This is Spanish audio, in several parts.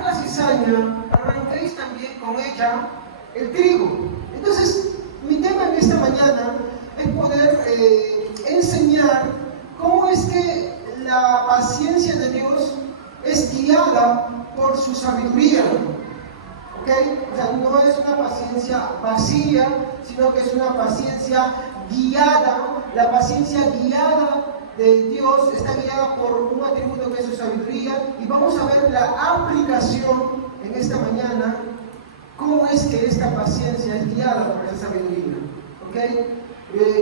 arrancar la cizaña, arranquéis también con ella el trigo. Entonces, mi tema en esta mañana es poder enseñar cómo es que la paciencia de Dios es guiada por su sabiduría. ¿Okay? O sea, no es una paciencia vacía, sino que es una paciencia guiada. La paciencia guiada de Dios está guiada por un atributo que es su sabiduría, y vamos a ver la aplicación en esta mañana, cómo es que esta paciencia es guiada por esa sabiduría. ¿Okay?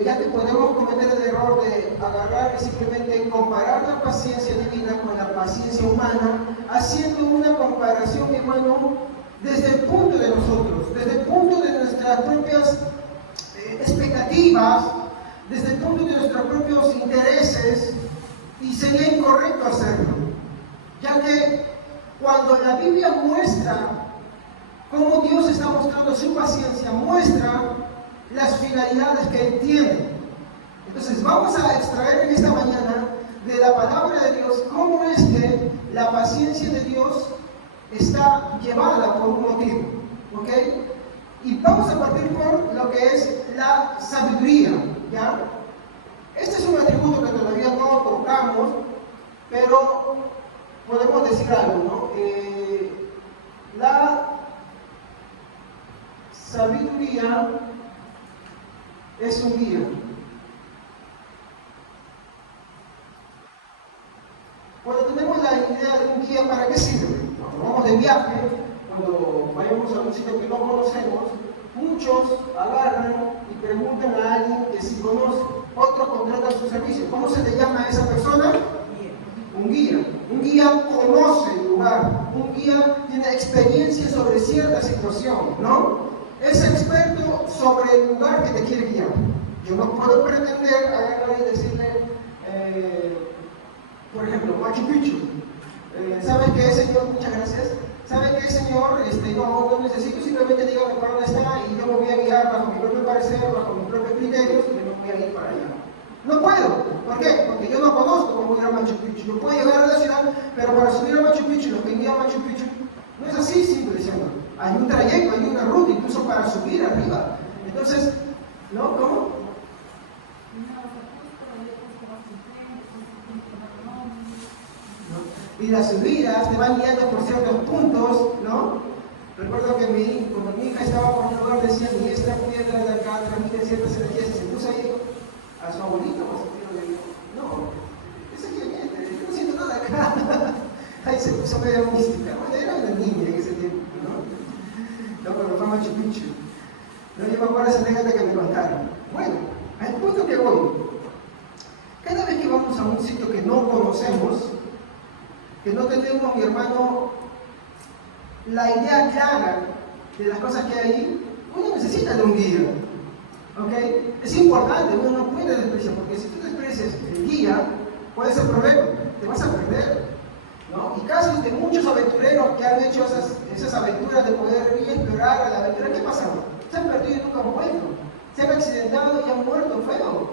Ya que podemos cometer el error de agarrar y simplemente comparar la paciencia divina con la paciencia humana, haciendo una comparación, hermano, desde el punto de nosotros, desde el punto de nuestras propias expectativas, desde el punto de nuestros propios intereses, y sería incorrecto hacerlo, ya que cuando la Biblia muestra cómo Dios está mostrando su paciencia, muestra las finalidades que Él tiene. Entonces vamos a extraer en esta mañana de la palabra de Dios cómo es que la paciencia de Dios está llevada por un motivo. ¿Ok? Y vamos a partir por lo que es la sabiduría. ¿Ya? Este es un atributo que todavía no tocamos, pero podemos decir algo, ¿no? La sabiduría es un guía. Cuando tenemos la idea de un guía, ¿para qué sirve? Cuando vamos de viaje, cuando vayamos a un sitio que no conocemos, muchos agarran y preguntan a alguien que sí conoce. Otros contratan su servicio. ¿Cómo se le llama a esa persona? Un guía. Un guía conoce el lugar. Un guía tiene experiencia sobre cierta situación, ¿no? Es experto sobre el lugar que te quiere guiar. Yo no puedo pretender agarrar y decirle, por ejemplo, Machu Picchu. ¿Sabe qué, señor? Muchas gracias. ¿Sabe qué, señor? No necesito, simplemente dígame para dónde está y yo me voy a guiar bajo mi propio parecer, bajo mis propios criterios, y me voy a ir para allá. No puedo. ¿Por qué? Porque yo no conozco cómo ir a Machu Picchu. Yo puedo llegar a la ciudad, pero para subir a Machu Picchu, lo que guía a Machu Picchu, no es así simple, señor. Hay un trayecto, hay una ruta, incluso para subir arriba. Entonces, ¿no? ¿Cómo? Y las subidas te van guiando por ciertos puntos, ¿no? Recuerdo que cuando mi hija estaba por un lugar, decían, y esta piedra de acá transmite ciertas energías, y se puso ahí a su abuelito, o a su tío, le dijo, no, ese aquí viene, yo no siento nada acá. Ahí se puso medio mística. Bueno, era una niña en ese tiempo, ¿no? No, cuando fue a Machu Picchu. No, yo me acuerdo esa anécdota que me contaron. Bueno, al punto que voy, cada vez que vamos a un sitio que no conocemos, que no tenemos, mi hermano, la idea clara de las cosas que hay ahí, uno necesita de un guía. ¿Ok? Es importante, uno no puede despreciar, porque si tú desprecias el guía, puede ser problema, te vas a perder, ¿no? Y casos de muchos aventureros que han hecho esas aventuras de poder ir a explorar a la aventura, ¿qué pasa? Se han perdido y nunca han vuelto, se han accidentado y han muerto feo.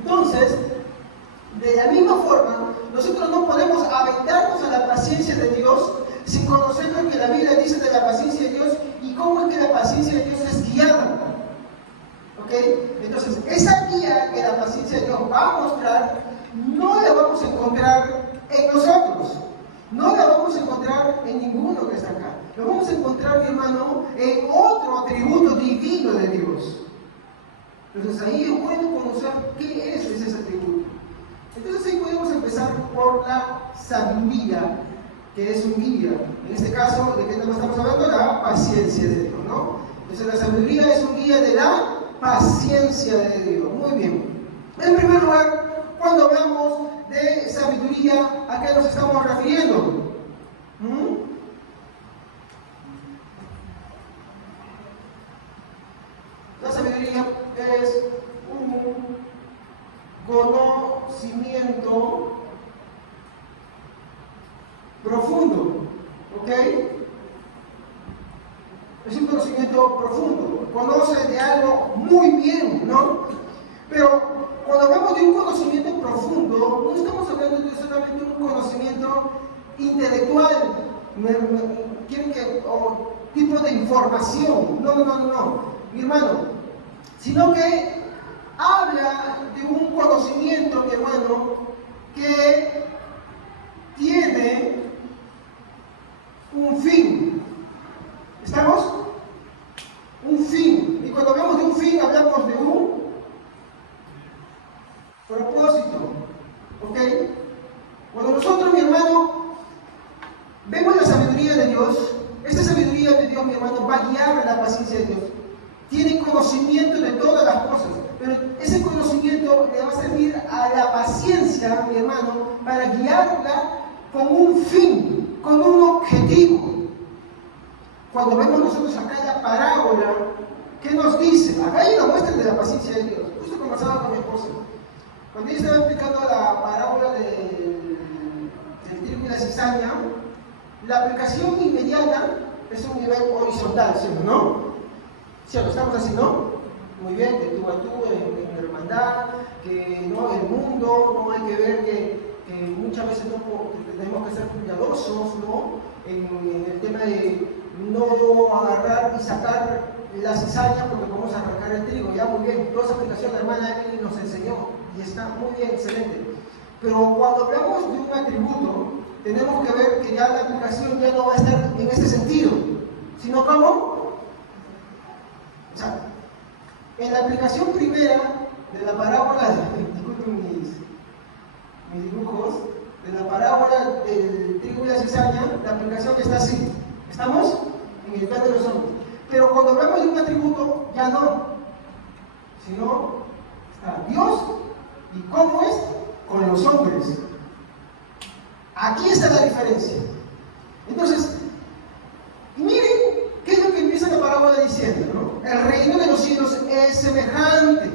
Entonces, de la misma forma, nosotros no podemos aventarnos a la paciencia de Dios sin conocer lo que la Biblia dice de la paciencia de Dios y cómo es que la paciencia de Dios es guiada. ¿Ok? Entonces, esa guía que la paciencia de Dios va a mostrar, no la vamos a encontrar en nosotros. No la vamos a encontrar en ninguno que está acá. Lo vamos a encontrar, mi hermano, en otro atributo divino de Dios. Entonces, ahí es bueno conocer qué es ese atributo. Entonces ahí podemos empezar por la sabiduría, que es un guía. En este caso, ¿de qué tema estamos hablando? La paciencia de Dios, ¿no? Entonces la sabiduría es un guía de la paciencia de Dios. Muy bien. En primer lugar, cuando hablamos de sabiduría, ¿a qué nos estamos refiriendo? La sabiduría es un conocimiento profundo, ¿ok? Es un conocimiento profundo, conoce de algo muy bien, ¿no? Pero cuando hablamos de un conocimiento profundo, no estamos hablando de solamente un conocimiento intelectual, quieren que, o tipo de información. No, mi hermano, sino que habla de un conocimiento, mi hermano, que tiene un fin. ¿Estamos? Un fin. Y cuando hablamos de un fin, hablamos de un propósito. ¿Ok? Cuando nosotros, mi hermano, vemos la sabiduría de Dios, esta sabiduría de Dios, mi hermano, va a guiar a la paciencia de Dios. Tiene conocimiento de todas las cosas, pero ese conocimiento le va a servir a la paciencia, mi hermano, para guiarla con un fin, con un objetivo. Cuando vemos nosotros acá la parábola, ¿qué nos dice? Acá hay una muestra de la paciencia de Dios. Justo conversaba con mi esposa. Cuando ella estaba explicando la parábola del trigo y la cizaña, la aplicación inmediata es un nivel horizontal, ¿sí o no? ¿Sí o no? Estamos así, ¿no? Muy bien, de tú a tú, en hermandad, que no, el mundo, no hay que ver que muchas veces no tenemos que ser cuidadosos, ¿no? En el tema de no agarrar y sacar la cizaña porque vamos a arrancar el trigo. Ya muy bien, toda esa aplicación la hermana Emily nos enseñó y está muy bien, excelente. Pero cuando hablamos de un atributo, tenemos que ver que ya la aplicación ya no va a estar en este sentido, sino como, o sea, en la aplicación primera de la parábola, disculpen mis dibujos, de la parábola del trigo y la cizaña, la aplicación está así. ¿Estamos? En el plan de los hombres. Pero cuando hablamos de un atributo, ya no. Sino está Dios y cómo es con los hombres. Aquí está la diferencia. Entonces, miren qué es lo que empieza la parábola diciendo, ¿no? El reino de los cielos es semejante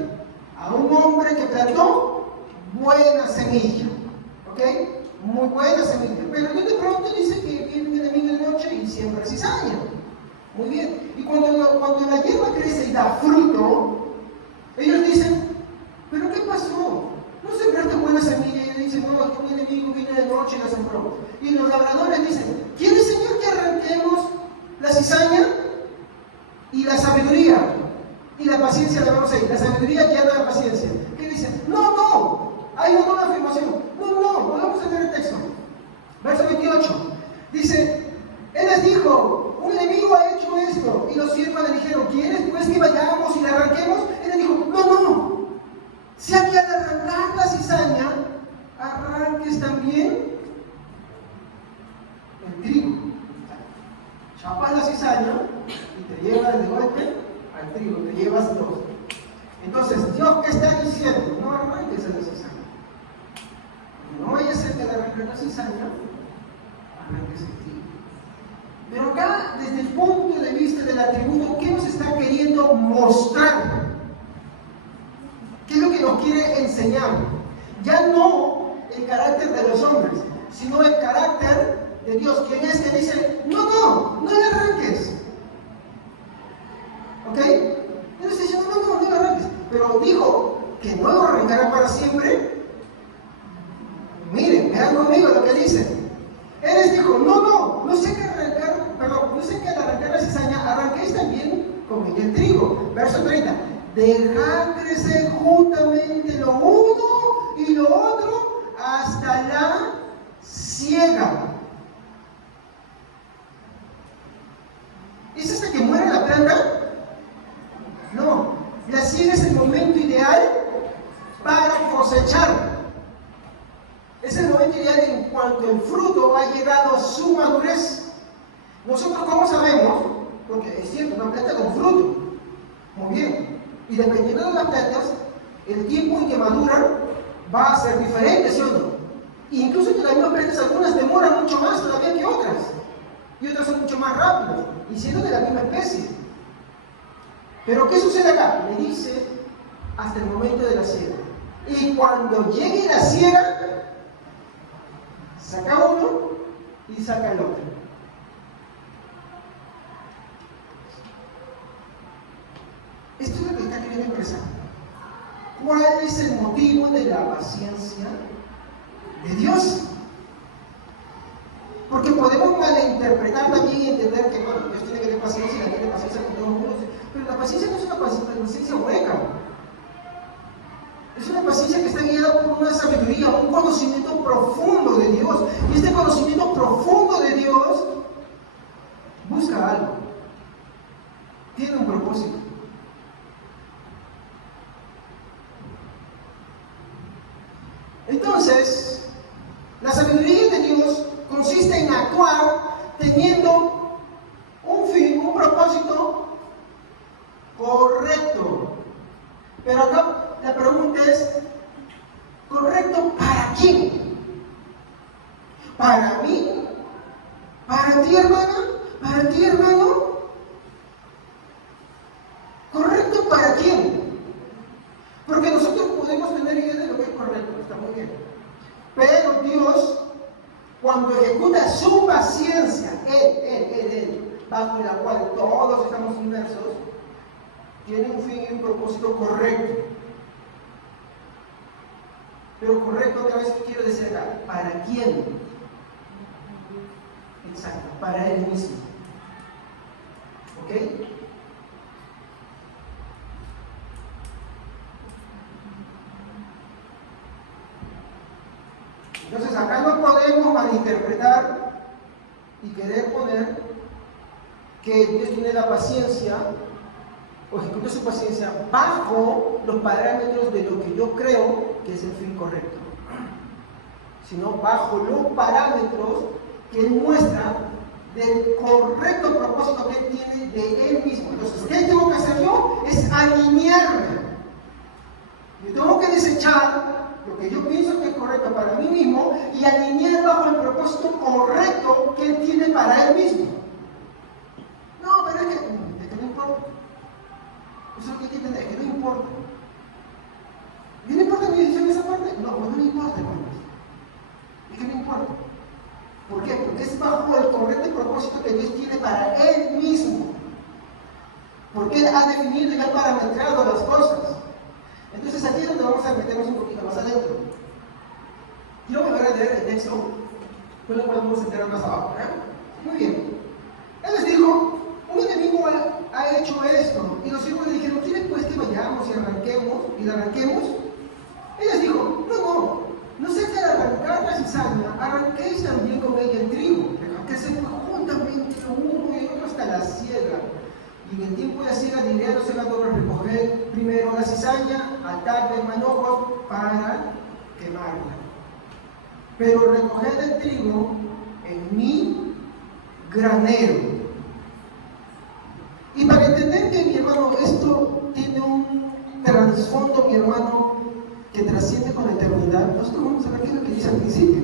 a un hombre que plantó buena semilla. ¿Ok? Muy buena semilla. Pero de pronto dice que viene un enemigo de noche y siembra cizaña. Muy bien. Y cuando la hierba crece y da fruto, ellos dicen, ¿pero qué pasó? ¿No sembraste buena semilla? Y ellos dicen, no, es que un enemigo vino de noche y la sembró. Y los labradores dicen, ¿quiere Señor que arranquemos la cizaña y la sabiduría? Y la paciencia la vamos a ir. La sabiduría guiando a la paciencia. ¿Qué dicen? No. Hay una nueva afirmación. No. Volvamos a leer el texto. Verso 28. Dice, Él les dijo, un enemigo ha hecho esto. Y los siervos le dijeron, ¿quieres pues que vayamos y le arranquemos? Él les dijo, no. Sea que al arrancar la cizaña, arranques también el trigo. Chapas la cizaña y te llevas de golpe al trigo, te llevas dos. Entonces, Dios, ¿qué está diciendo? No arranques la cizaña. No vaya a ser que al arrancar la cizaña, arranques el trigo. Pero acá, desde el punto de vista del atributo, ¿qué nos está queriendo mostrar? ¿Qué es lo que nos quiere enseñar? Ya no el carácter de los hombres, sino el carácter de Dios. ¿Quién es que dice, no le arranques? ¿Ok? Entonces dice, no le arranques. Pero dijo que no lo arrancará para siempre. Miren, vean conmigo lo que dice. Él les dijo, no sé que al arrancar la cizaña, arranquéis también con ella el trigo. Verso 30. Dejad crecer juntamente lo uno y lo otro hasta la siega. ¿Es hasta que muera la planta? No. La siega es el momento ideal para cosechar. Es el momento ideal en cuanto el fruto ha llegado a su madurez. Nosotros, ¿cómo sabemos? Porque es cierto, una planta con fruto. Muy bien. Y dependiendo de las plantas, el tiempo en que maduran va a ser diferente, ¿sí o no? Incluso que las mismas plantas, algunas demoran mucho más todavía que otras. Y otras son mucho más rápidas, y siendo de la misma especie. Pero ¿qué sucede acá? Me dice hasta el momento de la siega. Y cuando llegue la siega, saca uno y saca el otro. Esto es lo que está queriendo expresar. ¿Cuál es el motivo de la paciencia de Dios? Porque podemos malinterpretar también y entender que, bueno, Dios tiene que tener paciencia y la tiene paciencia con todo el mundo. Pero la paciencia no es una paciencia hueca. Es una paciencia que está guiada por una sabiduría, un conocimiento profundo de Dios. Y este conocimiento profundo de Dios busca algo. Tiene un propósito. Entonces, la sabiduría de Dios consiste en actuar teniendo un fin, un propósito correcto. Pero acá la pregunta es, ¿correcto para quién? ¿Para mí? ¿Para ti, hermana? ¿Para ti, hermano? ¿Correcto para quién? Porque nosotros podemos tener idea de lo que es correcto, está muy bien. Pero Dios, cuando ejecuta su paciencia, Él, bajo la cual todos estamos inmersos, tiene un fin y un propósito correcto. Pero correcto, otra vez quiero decir acá, ¿para quién? Exacto, para Él mismo. ¿Ok? Entonces acá no podemos malinterpretar y querer poner que Dios tiene la paciencia o ejecuta su paciencia bajo los parámetros de lo que yo creo que es el fin correcto, sino bajo los parámetros que Él muestra del correcto propósito que Él tiene de Él mismo. Entonces, ¿qué tengo que hacer yo? Es alinearme. Yo tengo que desechar lo que yo pienso que es correcto para mí mismo y alinear bajo el propósito correcto que Él tiene para Él mismo. No, pero es que no importa. Eso es lo que hay que entender, que no importa. ¿Y no importa mi decisión en esa parte? No, pues no importa, hermanos. Es que no importa. ¿Por qué? Porque es bajo el correcto propósito que Dios tiene para Él mismo. Porque Él ha definido y ha parametrado las cosas. Entonces aquí es donde vamos a meternos un poquito más adentro. Quiero volver a leer el texto, pues lo podemos entrar más abajo. Muy bien. Él les dijo, un enemigo ha hecho esto. Y los hijos le dijeron, ¿quieres pues que vayamos y arranquemos? Y la arranquemos. Él les dijo, no sé que al arrancar la cizaña, arranquéis también con ella el trigo, que se juntamente uno y otro hasta la siega. Y en el tiempo de la siega diré a los segadores, recoger primero la cizaña, atar de manojos para quemarla. Pero recoged el trigo en mi granero. Y para entender que, mi hermano, esto tiene un trasfondo, mi hermano, que trasciende con la eternidad, nosotros vamos a ver qué es lo que dice al principio.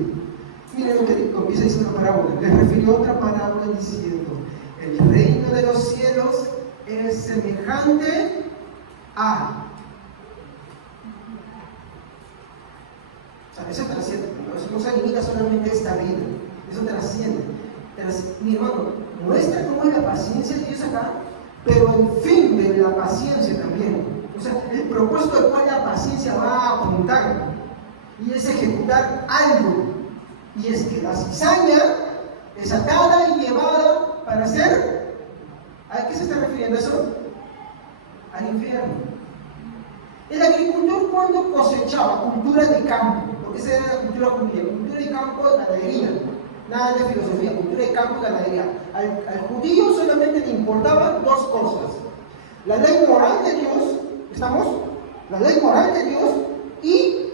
Miren lo que comienza diciendo una parábola. Le refirió otra parábola diciendo, el reino de los cielos es semejante a... O sea, eso trasciende, eso no se limita solamente a esta vida, eso trasciende. Mi hermano, muestra cómo es la paciencia de Dios acá, pero el fin de la paciencia también. O sea, el propósito del cual la paciencia va a apuntar y es ejecutar algo. Y es que la cizaña es atada y llevada para hacer... ¿A qué se está refiriendo eso? Al infierno. El agricultor cuando cosechaba, cultura de campo, porque esa era la cultura judía, cultura de campo, ganadería, nada de filosofía, cultura de campo, ganadería. Al judío solamente le importaban dos cosas: la ley moral de Dios, ¿estamos? La ley moral de Dios y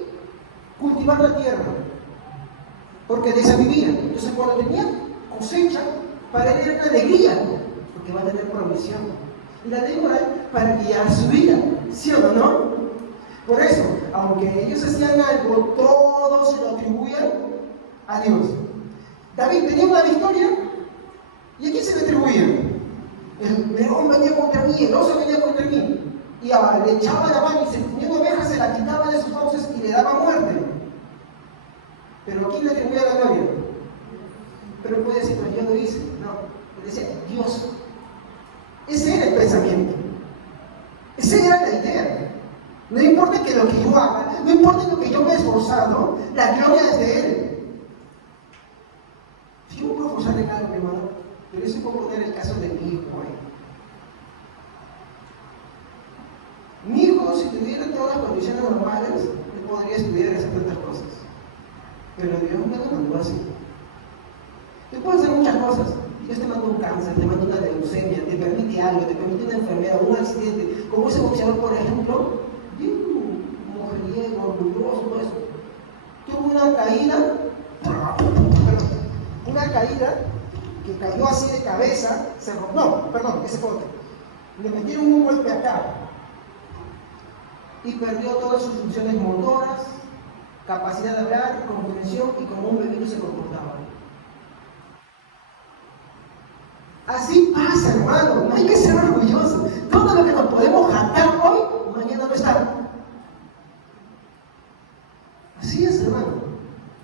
cultivar la tierra, porque de esa vivía. Entonces cuando tenía cosecha, para él era una alegría, porque va a tener provisión. Y la ley moral para guiar su vida, ¿sí o no? Por eso, aunque ellos hacían algo, todo se lo atribuían a Dios. David tenía una victoria, ¿y a quién se le atribuía? El león venía contra mí, el oso venía contra mí, y le echaba la mano y se tenía una oveja, se la quitaba de sus fauces y le daba muerte. ¿Pero a quién le atribuía la gloria? Pero puede decir, pero yo lo hice. No, le decía, Dios. Ese era el pensamiento. Esa era la idea. No importa que lo que yo haga, no importa lo que yo me he esforzado, la gloria es de Él. Si yo me puedo pensar en algo, mi hermano, pero yo sí puedo poner el caso de mi hijo ahí. Mi hijo, si tuviera todas las condiciones normales, él podría estudiar y hacer tantas cosas. Pero Dios me lo mandó así. Tú puedes hacer muchas cosas. Dios te manda un cáncer, te manda una leucemia, te permite algo, te permite una enfermedad, un accidente. Como ese boxeador, por ejemplo, bien mujeriego, orgulloso, todo eso. Tuvo una caída que cayó así de cabeza, ese fue otro. Le metieron un golpe acá y perdió todas sus funciones motoras, capacidad de hablar, comprensión y como un bebé no se comportaba. Así pasa, hermano, no hay que ser orgulloso. Todo lo que nos podemos jactar hoy, mañana no está. Así es, hermano.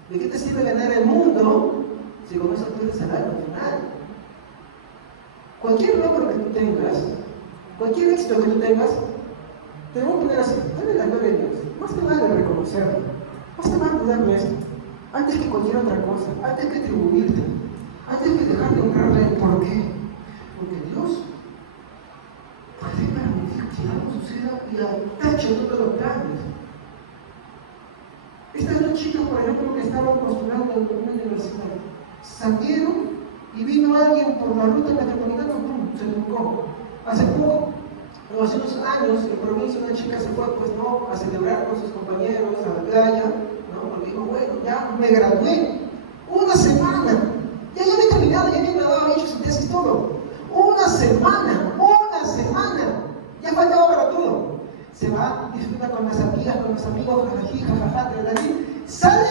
¿De qué te sirve ganar el mundo si con eso pierdes el alma al final? Cualquier logro que tú tengas, cualquier éxito que tú tengas, te voy a poner así, dale la gloria a Dios. Más te vale reconocerlo, más te vale darle esto, antes que cualquier otra cosa, antes que atribuirte, antes que dejar de honrarle. ¿Por qué? Porque Dios puede permitir que algo suceda y atache todos los planes. Estas dos chicas, por ejemplo, que estaban postulando en una universidad, salieron y vino alguien por la ruta metropolitana, se truncó. Hace poco, o hace unos años, en provincia, una chica se fue, pues no, a celebrar con sus compañeros a la playa, ¿no? Porque dijo, bueno, ya me gradué. Una semana, ya había terminado, ya había graduado, había hecho su tesis, todo. Una semana, ya faltaba para todo. Se va, disfruta con las amigas, con los amigos, jajají, jajaja, sale,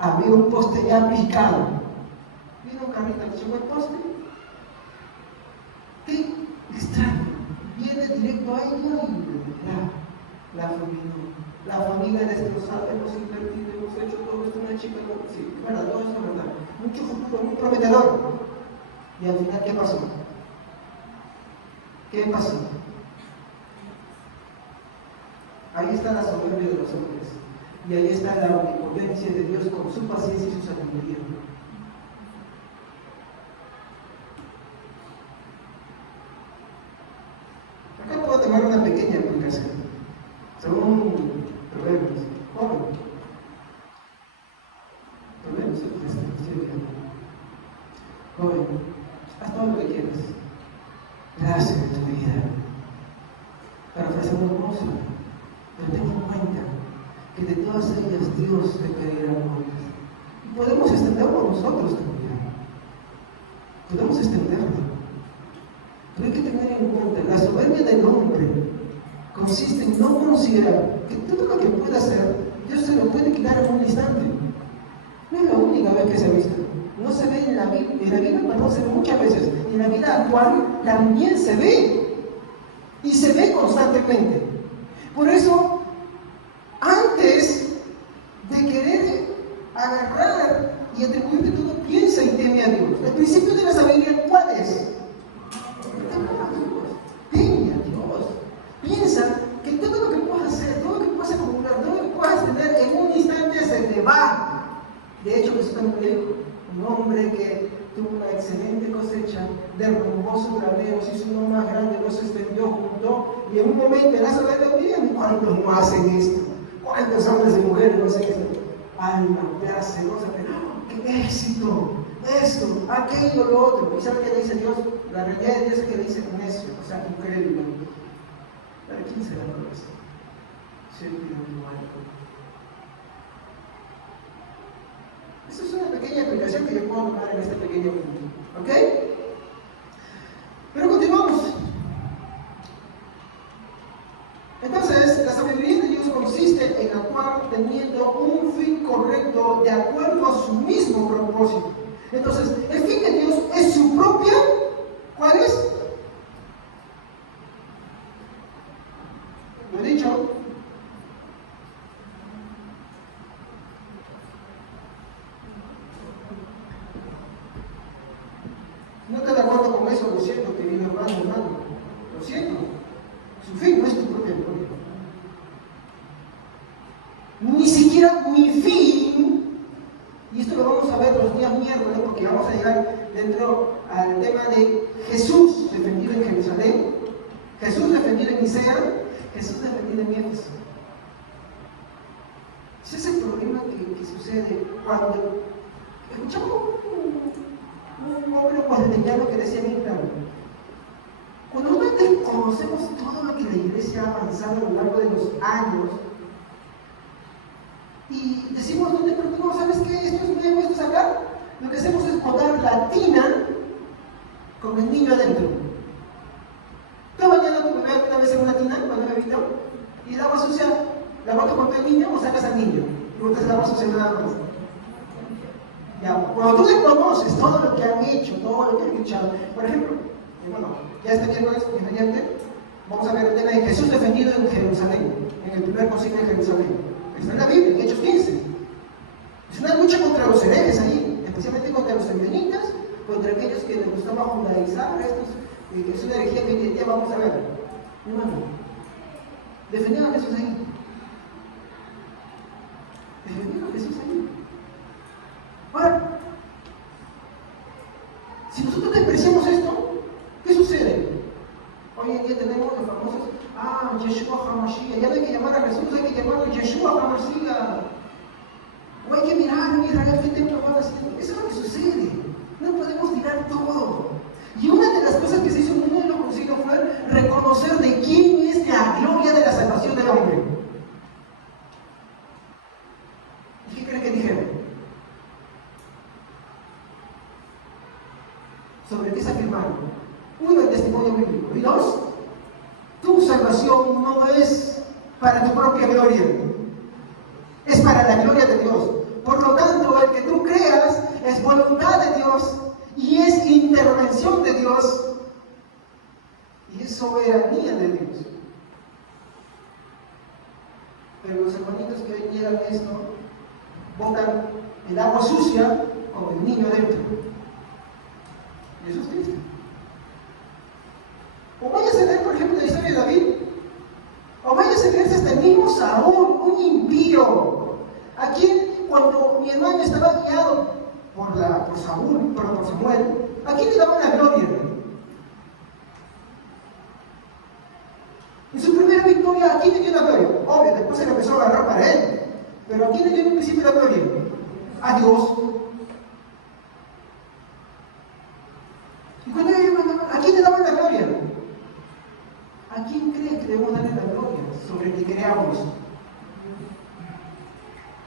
había un poste ya picado. Vino un carrito que llegó el poste. Qué extraño. Viene directo a ella y la fulminó. La familia destrozada, hemos invertido, hemos hecho todo esto, una chica, sí, verdad, todo eso es verdad. Mucho futuro, muy prometedor. Y al final, ¿qué pasó? ¿Qué pasó? Ahí está la soberbia de los hombres. Y ahí está la omnipotencia de Dios con su paciencia y su sabiduría. Acá puedo tomar una pequeña aplicación. Según Proverbios. Joven, haz todo lo que quieras. Gracias de tu vida. Para frase muy hermosa. Pero ten en cuenta que de todas ellas Dios te pedirá cuentas. Y podemos extenderlo nosotros también. Podemos extenderlo. Pero hay que tener en cuenta, la soberbia del hombre consiste en no considerar que todo lo que pueda hacer, Dios se lo puede quitar en un instante. No es la única vez que se ha visto. No se ve en la Biblia, perdón, se ve muchas veces. En la vida actual también se ve. Y se ve constantemente. Por eso, antes de querer agarrar y atribuirte todo, piensa y teme a Dios. El principio de la sabiduría, ¿cuál es? Teme a Dios. Piensa que todo lo que puedas hacer, todo lo que puedas acumular, todo lo que puedas tener en un instante se te va. De hecho, Jesús también dijo, un hombre que tuvo una excelente cosecha, derrumbó sus graneros, hizo uno más grande, los extendió, juntó, y en un momento en la soberbia, ¿cuántos no hacen esto? ¿Cuántos hombres y mujeres no hacen esto? Alma, plaza, goza, ¡qué éxito! Esto, aquello, lo otro. ¿Y sabe qué le dice Dios? La realidad de Dios es que le dice necio, o sea, increíble. ¿Para quién será todo esto? Siempre igual. Esa es una pequeña explicación que yo puedo tomar en este pequeño punto. ¿Ok? Pero continuamos. Entonces, la sabiduría de Dios consiste en actuar teniendo un fin correcto de acuerdo a su mismo propósito. Entonces, el fin de Dios es su propia. ¿Cuál es? Lo he dicho. No estoy de acuerdo con eso, lo siento, querido hermano. Lo siento. Su fin no es tu propia gloria. Ni siquiera mi fin, y esto lo vamos a ver los días miércoles, porque vamos a llegar dentro al tema de Jesús defendido en Jerusalén, Jesús defendido en Nicea, Jesús defendido en Éfeso. Ese es el problema que sucede cuando escuchamos un hombre guatemalteco que decía bien claro: cuando nosotros conocemos todo lo que la iglesia ha avanzado a lo largo de los años y decimos, pero tú no sabes que esto es nuevo, esto es acá, lo que hacemos es botar la tina con el niño adentro. ¿Tú bañando a tu bebé alguna vez en una tina, cuando bebito? Y el agua sucia, ¿la botas con el niño o sacas al niño? Y botas el agua sucia nada más. Ya, cuando tú desconoces todo lo que han hecho, todo lo que han luchado, por ejemplo, bueno, ya este miércoles, inmediatamente, vamos a ver el tema de Jesús defendido en Jerusalén, en el primer concilio de Jerusalén. Está en la Biblia, en Hechos 15. Es una lucha contra los herejes ahí, especialmente contra los semenitas, contra aquellos que les gustaba judaizar, estos, que es una herejía que ya vamos a ver. Hermano, defendieron a Jesús ahí. Defendieron a Jesús ahí. Ahora, si nosotros despreciamos esto, ¿qué sucede? Hoy en día tenemos los famosos, Yeshua HaMashiach. Ya no hay que llamar a Jesús, hay que llamarlo Yeshua HaMashiach. O hay que mirar en Israel qué templo van haciendo. Eso es lo que sucede. No podemos tirar todo. Y una de las cosas que se hizo en uno de los concilios fue reconocer de quién es la gloria de la salvación del hombre. ¿Y qué creen que dijeron? ¿Sobre qué se afirmaron? Uno, el testimonio bíblico. Y dos, tu salvación no es para tu propia gloria, es para la gloria de Dios. Por lo tanto, el que tú creas es voluntad de Dios y es intervención de Dios y es soberanía de Dios. Pero los hermanitos que hoy niegan esto botan el agua sucia con el niño adentro. Y eso es triste. O vayas a leer, por ejemplo, la historia de David, o vayas a leer hasta el mismo Saúl, un impío, a quien cuando mi hermano estaba guiado por Samuel, ¿a quién le daban la gloria? En su primera victoria, ¿a quién le dio la gloria? Obvio, después se le empezó a agarrar para él, pero ¿a quién le dio en un principio la gloria? A Dios. Y cuando ellos mandaban, ¿a quién le daban la gloria? ¿A quién cree que debemos darle la gloria sobre el que creamos?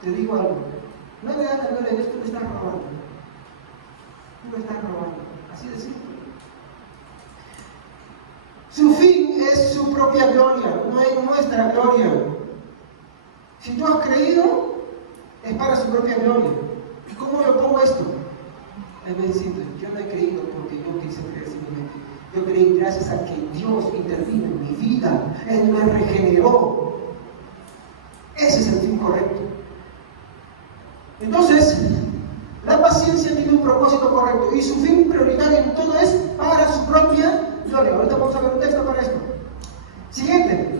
Te digo algo, no le das la gloria a Dios, tú lo estás robando. Tú lo estás robando, así de simple. Su fin es su propia gloria, no es nuestra gloria. Si tú has creído, es para su propia gloria. ¿Y cómo lo pongo esto? Es muy simple, yo no he creído porque yo quise creer simplemente. Yo creí gracias a que Dios intervino en mi vida, Él me regeneró. Ese es el fin correcto. Entonces, la paciencia tiene un propósito correcto y su fin prioritario en todo es para su propia gloria. Ahorita vamos a ver un texto para esto. Siguiente.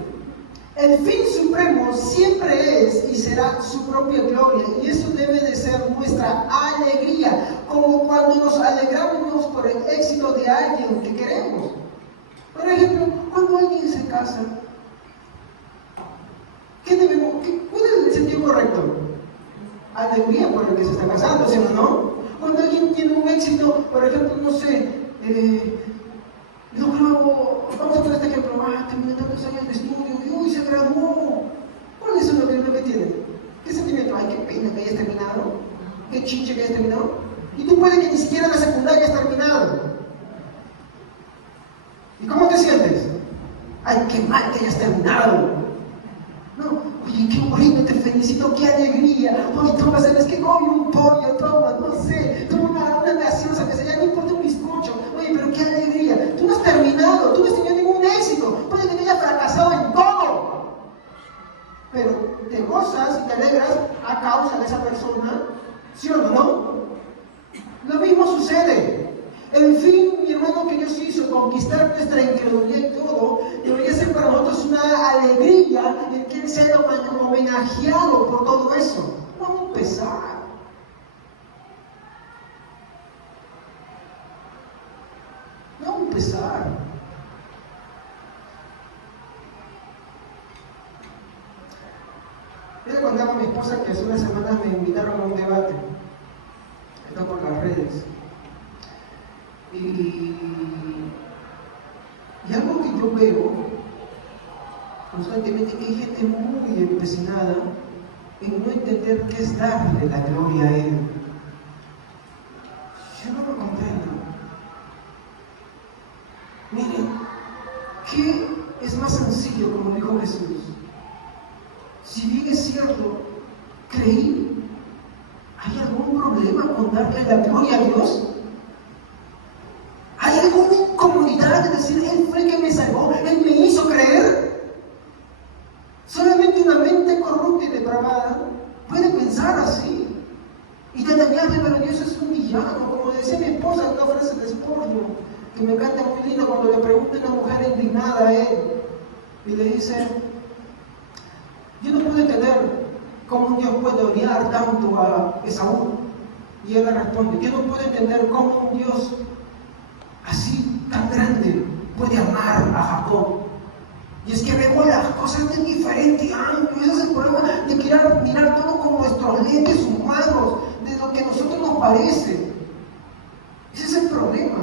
El fin supremo siempre es y será su propia gloria, y eso debe de ser nuestra alegría, como cuando nos alegramos por el éxito de alguien que queremos. Por ejemplo, cuando alguien se casa, ¿cuál es el sentido correcto? Alegría por el que se está casando, ¿sí o no? Cuando alguien tiene un éxito, por ejemplo, no sé, vamos a poner este ejemplo, terminó tantos años de estudio, y uy, se graduó. ¿Cuál es lo que tiene? ¿Qué sentimiento? Ay, qué pena que hayas terminado, qué chinche que hayas terminado. Y tú puedes que ni siquiera la secundaria hayas terminado. ¿Y cómo te sientes? Ay, qué mal que hayas terminado. No, oye, qué bonito, te felicito, qué alegría. Oye, toma, ¿sabes qué? Oye, un pollo, toma, no sé, toma una gaseosa, que sea, ya no importa un bizcocho. Oye, pero qué alegría. Tú no has terminado, tú no has tenido ningún éxito. Puede que hayas fracasado en todo. Pero te gozas y te alegras a causa de esa persona, ¿sí o no? Lo mismo sucede. En fin, mi hermano, que Dios hizo conquistar nuestra incredulidad y todo, debería ser para nosotros una alegría en que Él sea homenajeado por todo eso. Vamos a empezar. empezar. Yo le contaba a mi esposa que hace unas semanas me invitaron a un debate, está por las redes. Y algo que yo veo constantemente, que hay gente muy empecinada en no entender qué es darle la gloria a Él. Yo no lo comprendo. Miren, ¿qué es más sencillo, como dijo Jesús? Si bien es cierto, creí, ¿hay algún problema con darle la gloria a Dios? ¿Hay alguna incomodidad de decir, Él fue el que me salvó, Él me hizo creer? Solamente una mente corrupta y depravada puede pensar así y detenerle, pero Dios es un villano. Como decía mi esposa, una frase de Spurgeon que me encanta muy linda, cuando le pregunta una mujer indignada a él y le dice: yo no puedo entender cómo Dios puede odiar tanto a Esaú. Y él le responde: yo no puedo entender cómo un Dios así tan grande puede amar a Jacob. Y es que vemos las cosas de diferente ángulo. Ese es el problema de querer mirar todo con nuestros lentes humanos, de lo que a nosotros nos parece. Ese es el problema.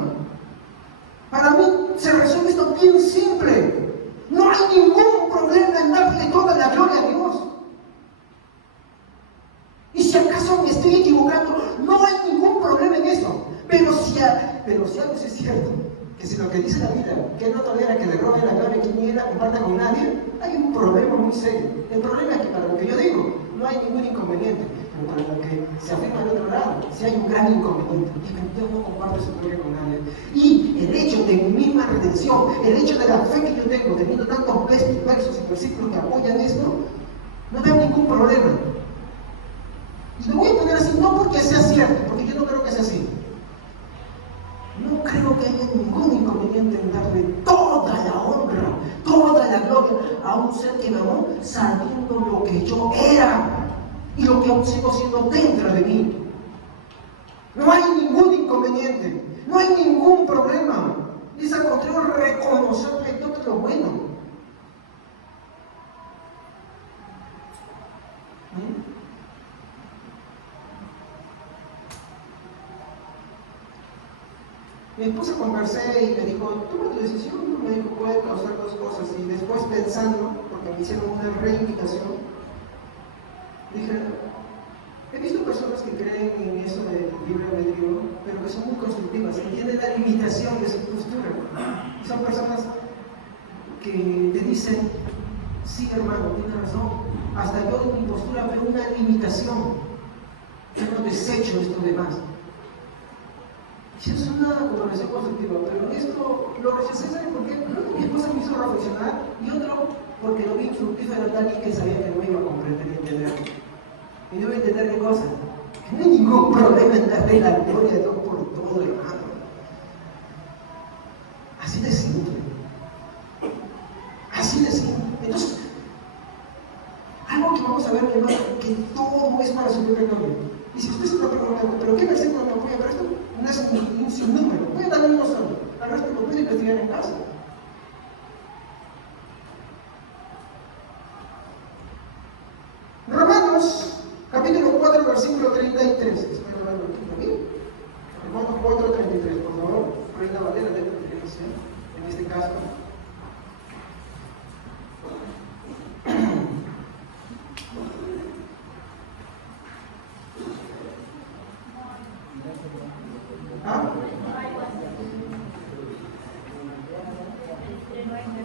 Para mí se resuelve esto bien simple. No hay ningún problema en darle toda la gloria a Dios. Y si acaso me estoy equivocando, no hay ningún problema en eso. Pero si algo sí es cierto, que si lo que dice la Biblia, que Él no tolera que le robe la gloria a quien ni Él la comparta con nadie, hay un problema muy serio. El problema es que para lo que yo digo, no hay ningún inconveniente. Pero para lo que se afirma al otro lado, sí hay un gran inconveniente. Y es que Dios no comparte su gloria con nadie. Y el hecho de mi misma redención, el hecho de la fe que yo tengo, teniendo tantos versos y versículos que apoyan esto, no tengo ningún problema. Y lo voy a poner así, no porque sea cierto, porque yo no creo que sea así. No creo que haya ningún inconveniente en darle toda la honra, toda la gloria a un ser que me amó, sabiendo lo que yo era y lo que aún sigo siendo dentro de mí. No hay ningún inconveniente, no hay ningún problema. Es al contrario, reconocerle todo lo bueno. Mi esposa conversé y me dijo: toma tu decisión. Me dijo: puede causar dos cosas. Y después, pensando, porque me hicieron una reinvitación, dije: he visto personas que creen en eso del libre albedrío, pero que son muy constructivas, entienden la limitación de su postura. Y son personas que te dicen: sí, hermano, tienes razón, hasta yo en mi postura veo una limitación, yo no desecho esto demás. Y eso es una conversación constructiva, pero esto lo rechacé, ¿saben por qué? Mi esposa me hizo reflexionar, y otro porque lo vi infructífero en alguien que sabía que no me iba a comprender y entender. Y no iba a entender qué cosa, que no hay ningún problema en darle la gloria a Dios por todo, hermano. Así de simple. Así de simple. Entonces, algo que vamos a ver, hermano, que todo es para su propia gloria. Y si usted se está preguntando: ¿pero qué versículo me apoya para esto? No es un sinnúmero. Voy a darle uno solo. Al resto lo puede investigar en casa. Romanos, capítulo 4, versículo 33. Espero verlo aquí. Romanos 4, 33, por favor. Reina Valera de preferencia, en este caso.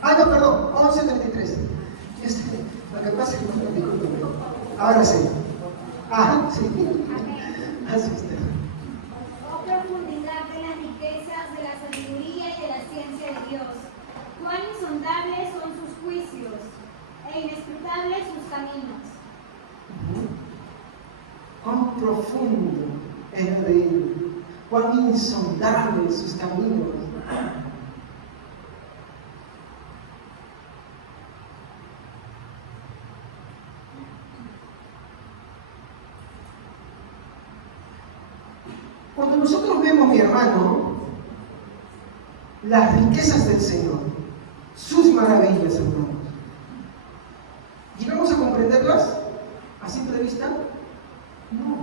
No, perdón, 11:33. Lo que pasa es que no me dijo. Ahora sí. Sí. Así usted. Oh profundidad de las riquezas, de la sabiduría y de la ciencia de Dios. Cuán insondables son sus juicios e inescrutables sus caminos. Cuán profundo es de Él, cuán insondables sus caminos. Cuando nosotros vemos, mi hermano, las riquezas del Señor, sus maravillas, hermanos. ¿Llegamos a comprenderlas a simple vista? No,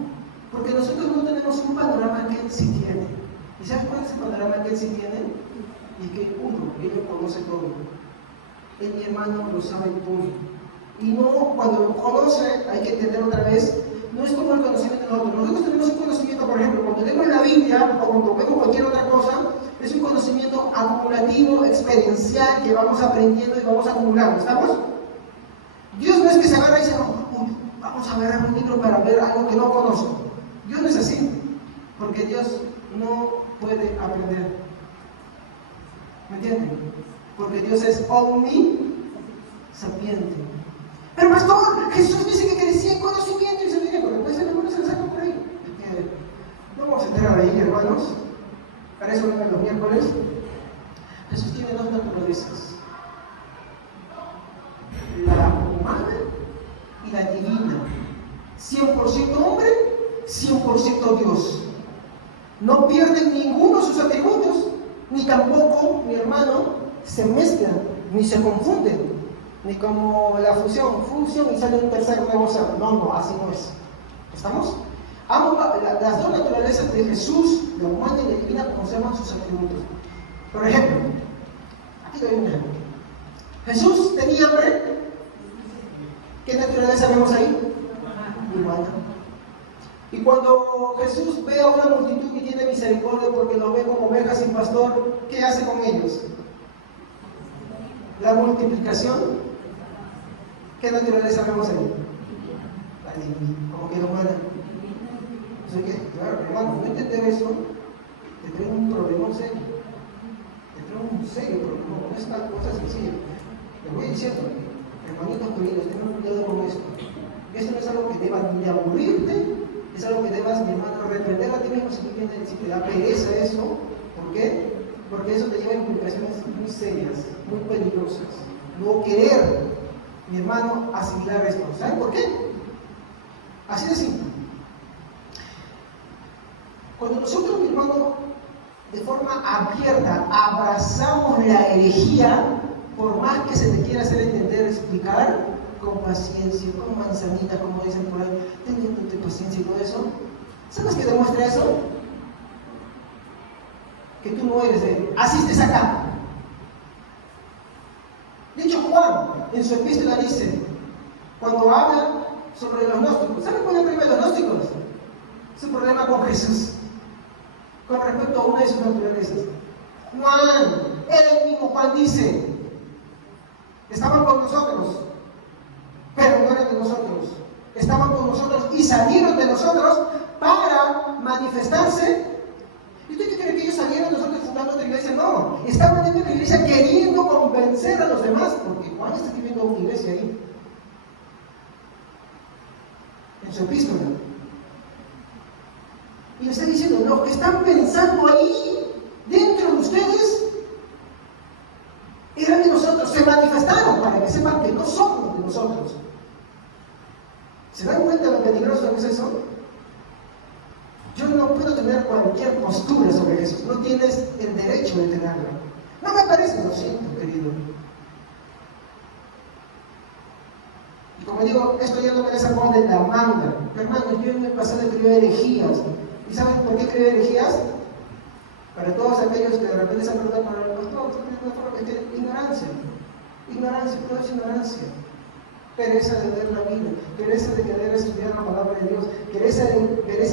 porque nosotros no tenemos un panorama que Él sí tiene. ¿Y sabes cuál es el panorama que Él sí tiene? Y que uno, Él lo conoce todo. Él, mi hermano, lo sabe todo. Y no, cuando lo conoce, hay que entender otra vez, no es como el conocimiento de nosotros. Nosotros tenemos un conocimiento, por ejemplo, cuando leemos la Biblia o cuando vemos cualquier otra cosa, es un conocimiento acumulativo, experiencial, que vamos aprendiendo y vamos acumulando. ¿Estamos? Dios no es que se agarra y dice, vamos a agarrar un libro para ver algo que no conozco. Dios no es así, porque Dios no puede aprender. ¿Me entienden? Porque Dios es omnisapiente. Pero pastor, Jesús dice que crecía en conocimiento y sabiduría, pero después el hermano se lo saca por ahí. No vamos a entrar ahí, hermanos. Para eso vengan los miércoles. Jesús tiene dos naturalezas: la humana y la divina. 100% hombre, 100% Dios. No pierden ninguno de sus atributos, ni tampoco, mi hermano, se mezclan, ni se confunden, ni como la fusión y sale un tercer nuevo ser. No, así no es. ¿Estamos? Las dos naturalezas de Jesús, la humana y la divina, conservan sus atributos. Por ejemplo, aquí doy un ejemplo. Jesús tenía hambre. ¿Qué naturaleza vemos ahí? Humana. Y cuando Jesús ve a una multitud y tiene misericordia porque los ve como ovejas sin pastor, ¿qué hace con ellos? La multiplicación. ¿Qué naturaleza vemos ahí? La divina, como que la humana. O sea que, claro, hermano, no entender eso te trae un problema serio. Te trae un serio problema, no es una cosa sencilla. Les voy diciendo, hermanitos queridos, tengan cuidado con esto. Esto no es algo que deba ni aburrirte, es algo que debas, mi hermano, reprender a ti mismo si te da pereza eso. ¿Por qué? Porque eso te lleva a implicaciones muy serias, muy peligrosas. No querer, mi hermano, asimilar esto. ¿Saben por qué? Así de simple. Cuando nosotros, mi hermano, de forma abierta abrazamos la herejía, por más que se te quiera hacer entender, explicar, con paciencia, con manzanita, como dicen por ahí, teniéndote paciencia y todo eso, ¿sabes qué demuestra eso? Que tú no eres de él. Asistes acá. De hecho, Juan, en su epístola dice, cuando habla sobre los gnósticos, ¿saben cuál es el problema de los gnósticos? Es un problema con Jesús, con respecto a una de sus naturalezas. Juan, él mismo Juan dice, estaban con nosotros, pero no eran de nosotros. Estaban con nosotros y salieron de nosotros para manifestarse. ¿Y usted qué cree que ellos salieron nosotros fundando otra iglesia? No, estaban dentro de la iglesia queriendo convencer a los demás, porque Juan está escribiendo una iglesia ahí, en su epístola. Y le está diciendo, los que están pensando ahí, dentro de ustedes, eran de nosotros, se manifestaron para que sepan que no somos de nosotros. ¿Se dan cuenta de lo peligroso que es eso? Yo no puedo tener cualquier postura sobre Jesús, no tienes el derecho de tenerla. No me parece, lo siento, querido. Y como digo, esto ya no me sacó de la manga. Hermanos, yo en el pasado escribí herejías. ¿Y saben por qué escribí herejías? Para todos aquellos que de repente se han preguntado por el pastor, ignorancia, todo es ignorancia. Pereza de ver la vida, pereza de querer estudiar la palabra de Dios, pereza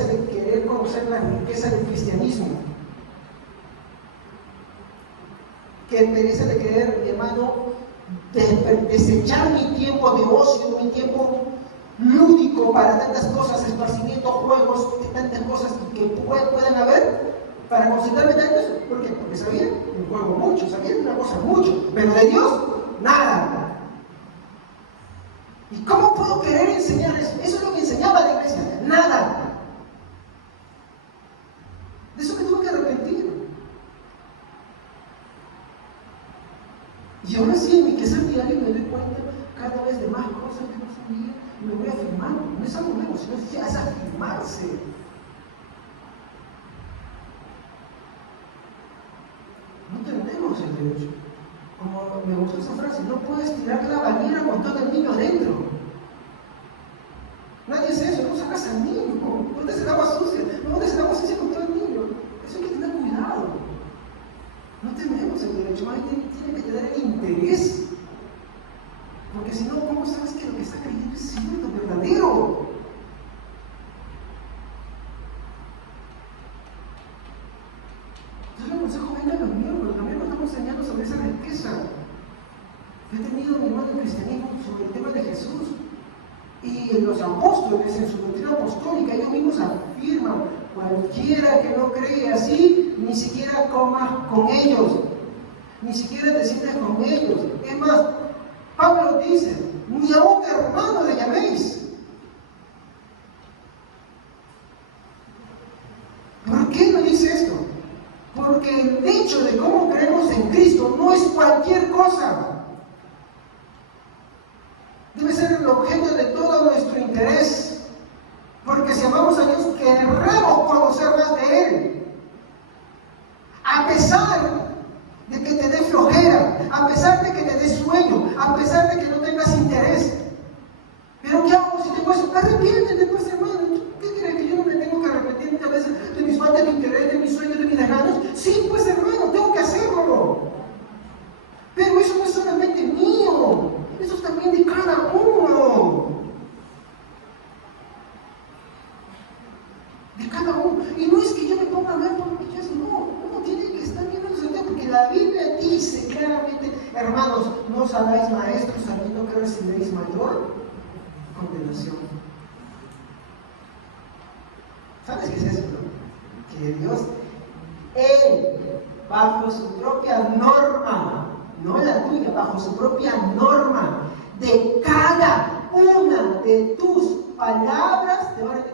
de querer conocer la riqueza del cristianismo. Que pereza de querer, mi hermano, desechar mi tiempo de ocio, mi tiempo lúdico para tantas cosas, esparcimiento, juegos, tantas cosas que puedan haber, para concentrarme en eso. ¿Por qué? Porque sabía un juego mucho, sabía una cosa mucho, pero de Dios, nada. ¿Y cómo puedo querer enseñar eso? Eso es lo que enseñaba la iglesia, nada. De eso me tuve que arrepentir. Y ahora sí, en mi quehacer diario me doy cuenta cada vez de más cosas que no sabía y me voy afirmando. No es algo nuevo, sino es afirmarse. No tenemos tenemos el derecho. Como me gustó esa frase, no puedes tirar la bañera con todo el niño adentro. Nadie hace eso, no sacas al niño, no botes el agua sucia, no botes el agua sucia con todo el niño. Eso hay que tener cuidado. No tenemos el derecho, más bien tiene que tener el interés. Porque si no, ¿cómo sabes que lo que está creyendo es cierto, verdadero? Yo le aconsejo, venga los miércoles estamos enseñando sobre esa riqueza que ha tenido mi hermano el cristianismo sobre el tema de Jesús. Y los apóstoles en su doctrina apostólica, ellos mismos afirman, cualquiera que no cree así, ni siquiera comas con ellos, ni siquiera te sientes con ellos. Es más, Pablo dice, ni a un hermano le llaméis. ¿Por qué no dice esto? Porque el hecho de cómo creemos en Cristo no es cualquier cosa. Debe ser el objeto de todo nuestro interés. Porque si amamos a Dios, queremos conocer más de Él. A pesar de que te dé flojera, a pesar de que te dé sueño, a pesar de que no tengas interés. Pero ¿qué hago si tengo eso? Arrepiéntete, pues, hermano. ¿Qué crees? ¿Que yo no me tengo que arrepentir muchas veces de mis faltas de interés, de mis sueños, de mis desganos? Sí, pues, hermano, tengo que hacerlo. Pero eso no es solamente mío, eso es también de cada uno. De cada uno. Y no es que yo me ponga a ver por lo que yo hago, no. Uno tiene que estar viendo los detalles, porque la Biblia dice claramente, hermanos, no os hagáis maestros sabiendo que recibiréis mayor condenación. ¿Sabes qué es eso, no? Que Dios, Él, bajo su propia norma, no la tuya, bajo su propia norma, de cada una de tus palabras, te va a decir,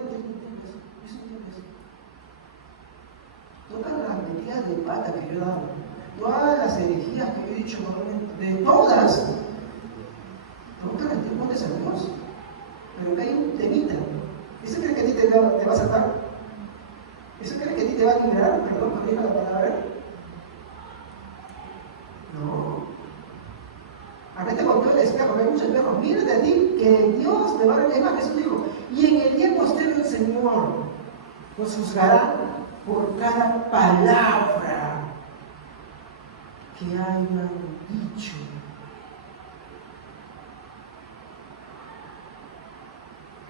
todas las metidas de pata que yo he dado, todas las herejías que yo he dicho, de todas, nunca le respondes a Dios. Pero que hay un temita. ¿Eso cree que a ti te va a salvar? ¿Eso cree que a ti te va a liberar? Perdón, por dijo la palabra. No. Acá te contó el espejo, hay muchos espejos. Mírate a ti, que Dios te va a revelar. Jesús dijo, y en el día posterior el Señor nos juzgará por cada palabra que hayan dicho.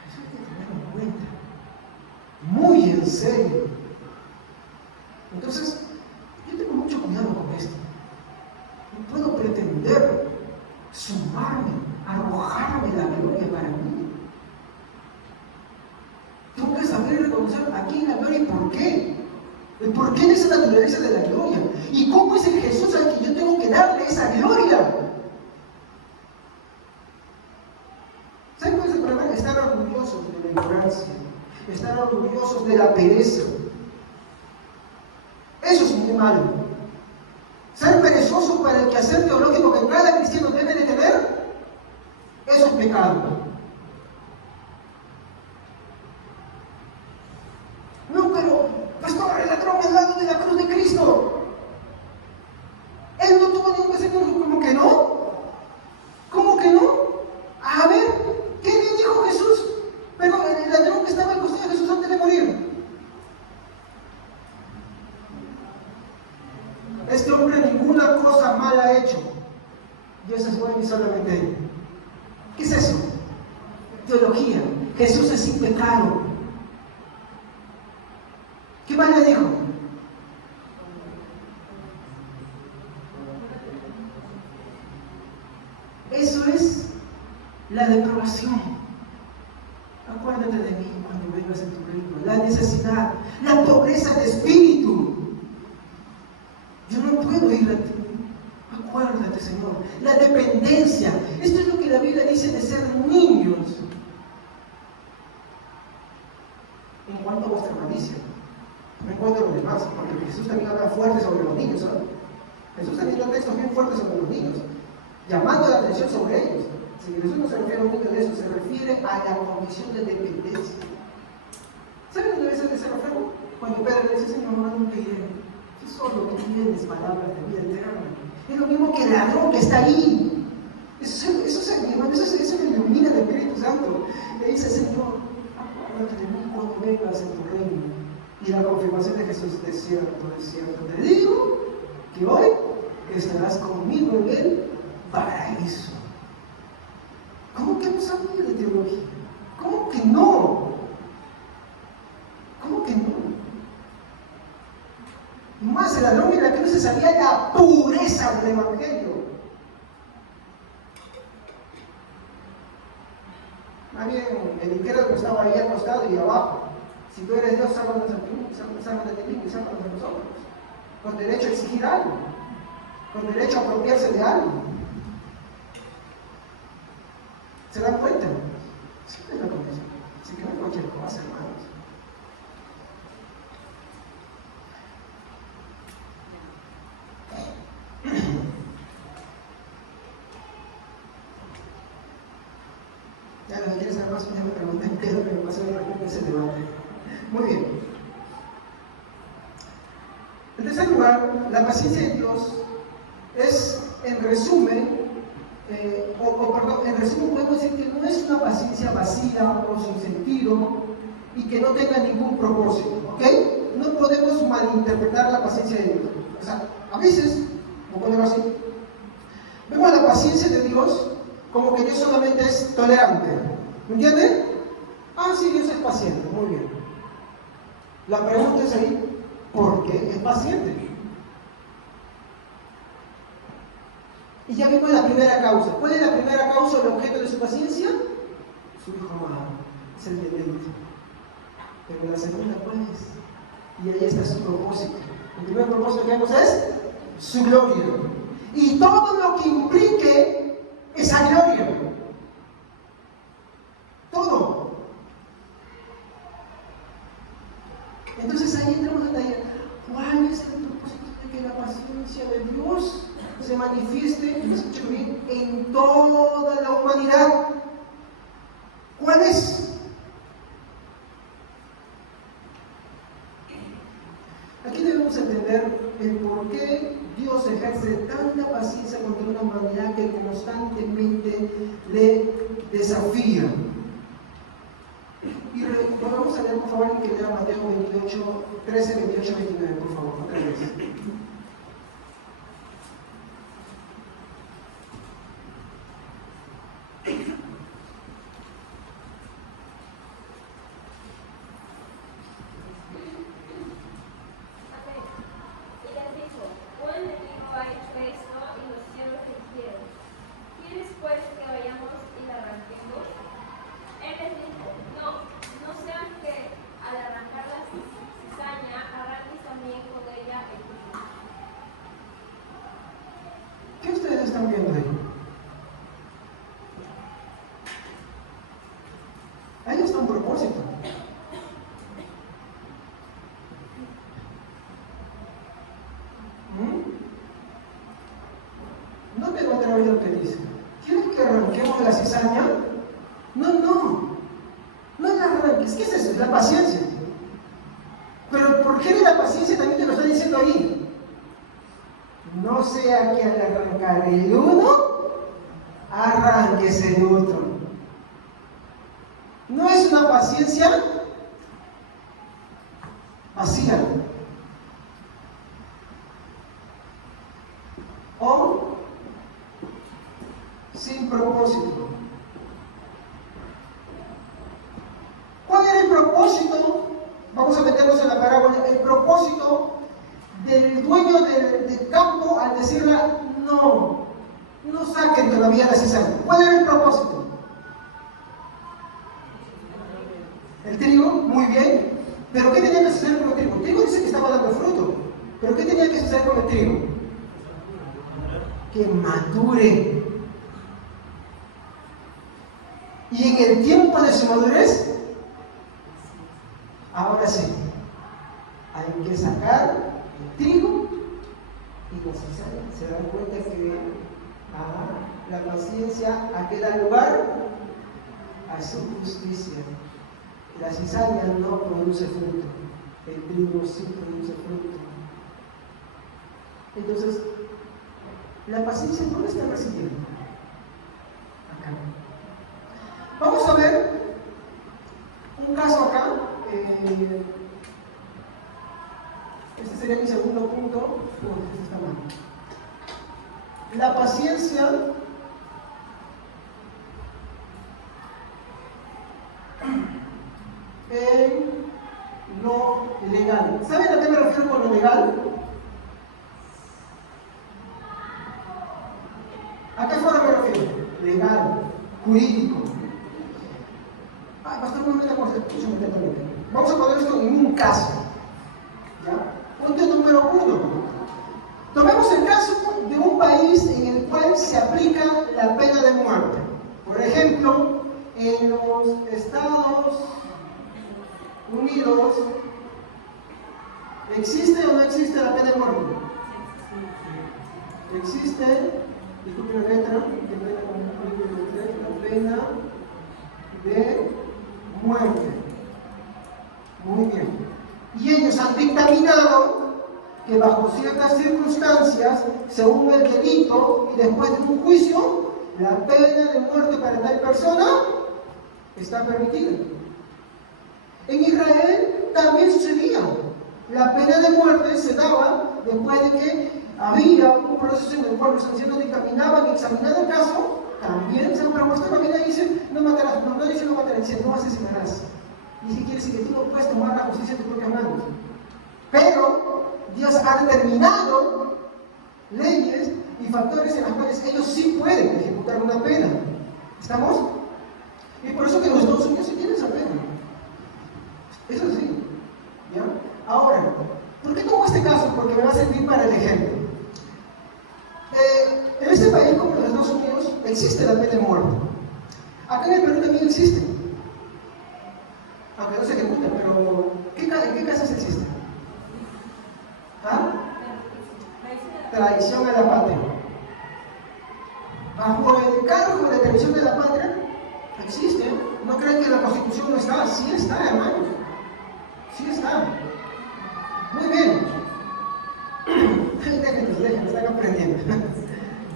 Eso hay que tenerlo en cuenta, muy en serio. Entonces, yo tengo mucho cuidado con esto. No puedo pretender sumarme, arrojarme la gloria para mí. Tengo que saber reconocer a quién la gloria y por qué. El por qué de esa naturaleza de la gloria. Y cómo es el Jesús al que yo tengo que darle esa gloria. ¿Saben cuál es el problema? Estar orgullosos de la ignorancia. Estar orgullosos de la pereza. Eso es muy malo. Ser perezoso para el quehacer teológico que cada cristiano debe de tener, eso es pecado. No, pero, pastor, el ladrón al lado de la cruz de Cristo. Él no tuvo ningún pensamiento. ¿Cómo que no? ¿Cómo que no? A ver, ¿qué le dijo Jesús? Pero el ladrón que estaba al costado de Jesús antes de morir. Este hombre ninguna cosa mala ha hecho. Y eso es bueno y solamente Él. ¿Qué es eso? Teología. Jesús es sin pecado. ¿Qué más le dijo? Eso es la depravación. Acuérdate de mí cuando vengas en tu reino. La necesidad, la pobreza de espíritu. Yo no puedo ir a ti. Acuérdate, Señor. La dependencia. Esto es lo que la Biblia dice de ser niños. En cuanto a vuestra malicia. No en cuanto a los demás. Porque Jesús también habla fuerte sobre los niños, ¿sabes? Jesús también da textos bien fuertes sobre los niños. Llamando la atención sobre ellos. Si Jesús no se refiere a un niño de eso, se refiere a la condición de dependencia. ¿Saben dónde debe ser ese reflejo? Cuando Pedro le dice, Señor, no nunca iré. Tú solo tienes palabras de vida eterna. Es lo mismo que el ladrón que está ahí. Eso me ilumina el Espíritu Santo. Le dice, Señor, acuérdate de mí cuando vengas en tu reino. Y la confirmación de Jesús, es cierto, te digo que hoy estarás conmigo en el paraíso. ¿Cómo que no sabía de teología? ¿Cómo que no? ¿Cómo que no? Más el ladrón en la cruz se sabía la pureza del Evangelio. Más bien, el incrédulo estaba ahí al costado y abajo. Si tú eres Dios, sálvanos de ti mismo y sálvanos de nosotros. Con derecho a exigir algo, con derecho a apropiarse de algo. ¿Se dan cuenta? Siempre es la condición. Así que no es cualquier cosa, hermanos. Ya lo que quieres saber más, ya me preguntan qué es lo que me pasó de repente ese debate. Muy bien. En tercer lugar, la paciencia de Dios es, en resumen, en resumen podemos decir que no es una paciencia vacía o sin sentido y que no tenga ningún propósito, ¿ok? No podemos malinterpretar la paciencia de Dios. O sea, a veces, como ponerlo así, vemos la paciencia de Dios como que Dios solamente es tolerante. ¿Me entienden? Ah, sí, Dios es paciente, muy bien. La pregunta es ahí, ¿por qué es paciente? Y ya vimos la primera causa. ¿Cuál es la primera causa o el objeto de su paciencia? Su hijo amado, es el deleite. Pero la segunda, ¿cuál es? Y ahí está su propósito. El primer propósito que vemos es su gloria. Y todo lo que implique esa gloria. Todo. Entonces ahí entramos en detalle. ¿Cuál es el propósito de que la paciencia de Dios se manifieste, escuchen bien, en toda la humanidad? ¿Cuál es? Aquí debemos entender el por qué Dios ejerce tanta paciencia contra una humanidad que constantemente le desafía. Y vamos a leer, por favor, que lea Mateo 28, 13, 28, 29, por favor, otra vez. ¿Qué ustedes están viendo ahí? Ahí está un propósito. No te va a oír lo que dice. ¿Quieres que arranquemos la cizaña? No la arranques. ¿Qué es eso? Es la paciencia. Pero ¿por qué la paciencia también te lo está diciendo ahí? No sea que al arrancar el uno, arranques el otro. No es una paciencia vacía. O sin propósito. ¿Cuál era el propósito? Vamos a meternos en la parábola. El propósito del dueño del campo al decirle no saquen todavía la cizaña. ¿Cuál era el propósito? El trigo, muy bien. ¿Pero qué tenía que suceder con el trigo? El trigo dice que estaba dando fruto. ¿Pero qué tenía que suceder con el trigo? Que madure. Y en el tiempo de su madurez, ahora sí, hay que sacar el trigo y la cizaña. Se dan cuenta que la paciencia a que da lugar a su justicia. La cizaña no produce fruto, el trigo sí produce fruto. Entonces, la paciencia, ¿dónde está residiendo? Acá. Vamos a ver un caso acá. Este sería mi segundo punto. Este está mal. La paciencia en lo legal. ¿Saben a qué me refiero con lo legal? ¿A qué forma me refiero? Legal, jurídico. Pastor, no me da cosa, escúchame atentamente. Vamos a poner esto en un caso. ¿Ya? Punto número 1. Tomemos el caso de un país en el cual se aplica la pena de muerte. Por ejemplo, en los Estados Unidos, ¿existe o no existe la pena de muerte? Existe, disculpen la letra, la pena de muerte. Muy bien. Y ellos han dictaminado que bajo ciertas circunstancias, según el delito y después de un juicio, la pena de muerte para tal persona está permitida. En Israel también sucedía. La pena de muerte se daba después de que había un proceso en el cual los ancianos dictaminaban y examinaban el caso. También se propuesto la vida y dice, no matarás, no dice no matarás, dice no asesinarás. Y si quiere decir que tú no puedes tomar la justicia en tus propias manos. Pero Dios ha determinado leyes y factores en las cuales ellos sí pueden ejecutar una pena. ¿Estamos? Y por eso que los Estados Unidos sí tienen esa pena. Eso sí. ¿Ya? Ahora, ¿por qué tomo este caso? Porque me va a servir para el ejemplo. En este país, como en los Estados Unidos, existe la pena de muerte. Acá en el Perú también existe. Aunque no se ejecuta, pero ¿en qué casos existe? ¿Ah? Traición a la patria. Bajo el cargo de traición a la patria, existe. ¿No creen que la Constitución no está? Sí está, hermanos. Sí está. Muy bien. Déjenme, están aprendiendo.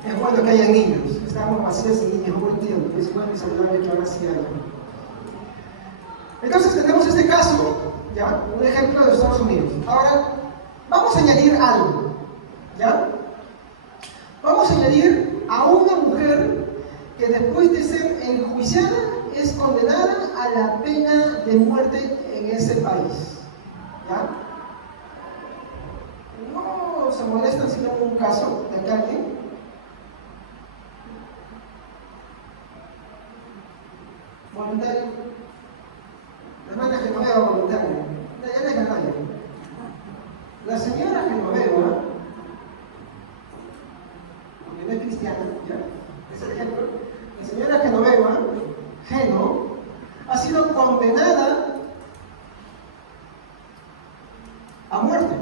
Es bueno que haya niños. Estamos vacíos sin niños, buen tiempo. Es bueno y saludable que ahora sí haya. Entonces tenemos este caso, ¿ya? Un ejemplo de los Estados Unidos. Ahora, vamos a añadir algo, ¿ya? Vamos a añadir a una mujer que después de ser enjuiciada es condenada a la pena de muerte en ese país, ¿ya? No se molestan si tengo un caso de alguien. Voluntario. La hermana Genoveva voluntaria. Ya no es nadie. La señora Genoveva, porque no es cristiana, ¿ya? Es el ejemplo. La señora Genoveva, Geno, ha sido condenada a muerte.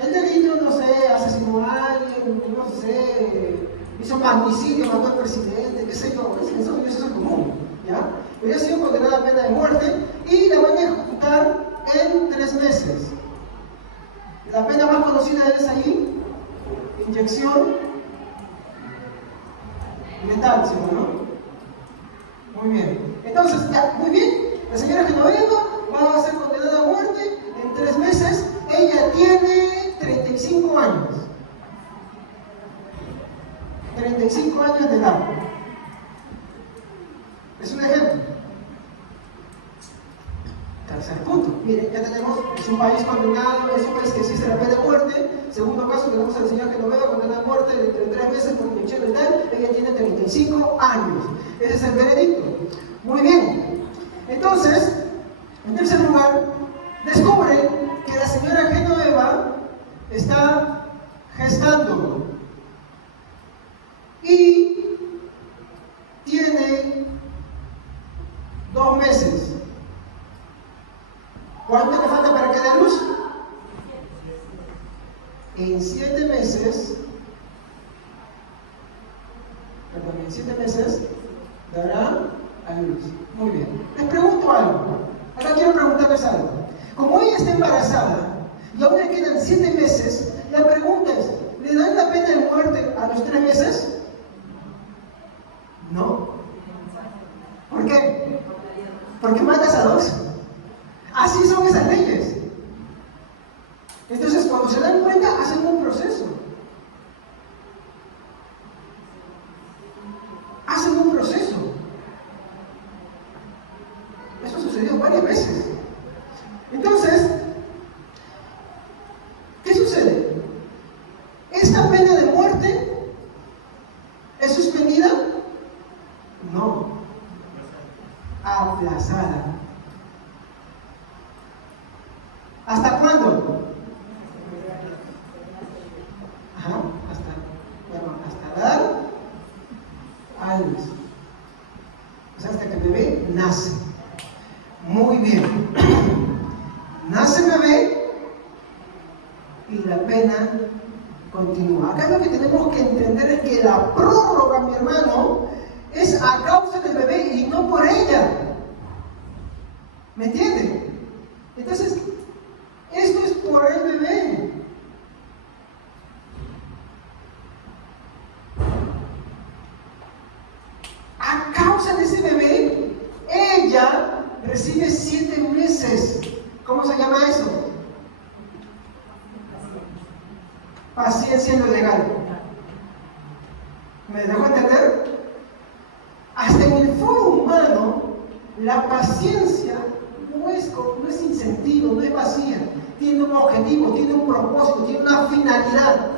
El delito, no sé, asesinó a alguien, no sé, hizo magnicidio, mató al presidente, qué sé yo, eso es común, ¿ya? Pero ha sido condenada a pena de muerte y la van a ejecutar en 3 meses. La pena más conocida es ahí, inyección letal, ¿sí o no? Muy bien. Entonces, ya, muy bien, la señora Genoveva va a ser condenada a muerte en 3 meses. Ella tiene 35 años. 35 años de edad. Es un ejemplo. Tercer punto. Miren, ya tenemos, es un país condenado, es un país que existe la pena de muerte. Segundo caso, tenemos a la señora Genoveva condenada a muerte de 3 meses por inyección letal. Ella tiene 35 años. Ese es el veredicto. Muy bien. Entonces, en tercer lugar, descubre que la señora Genoveva está gestando y tiene 2 meses. ¿Cuánto le falta para que dé a luz? En 7 meses, en 7 meses dará a luz. Muy bien. Les pregunto algo. Ahora quiero preguntarles algo. Como ella está embarazada y aún le quedan 7 meses La pregunta es, ¿le dan la pena de muerte a los 3 meses? No. ¿Por qué? Porque matas a 2. Así son esas leyes. Entonces, cuando se dan cuenta, hacen un proceso. Hacen un proceso. Eso sucedió varias veces. Entonces, ¿qué sucede? ¿Esta pena de muerte es suspendida? No. Aplazada. ¿Hasta cuándo? Ajá, hasta dar a luz. O sea, hasta que el bebé nace. Muy bien. Nace el bebé y la pena continúa. Acá lo que tenemos que entender es que la prórroga, mi hermano, es a causa del bebé y no por ella. ¿Me entiende? Entonces, esto es por el bebé. A causa de ese bebé, ella recibe 7 meses. ¿Cómo se llama eso? Paciencia en lo legal. ¿Me dejo entender? Hasta en el foro humano, la paciencia no es sin sentido, no es vacía. Tiene un objetivo, tiene un propósito, tiene una finalidad.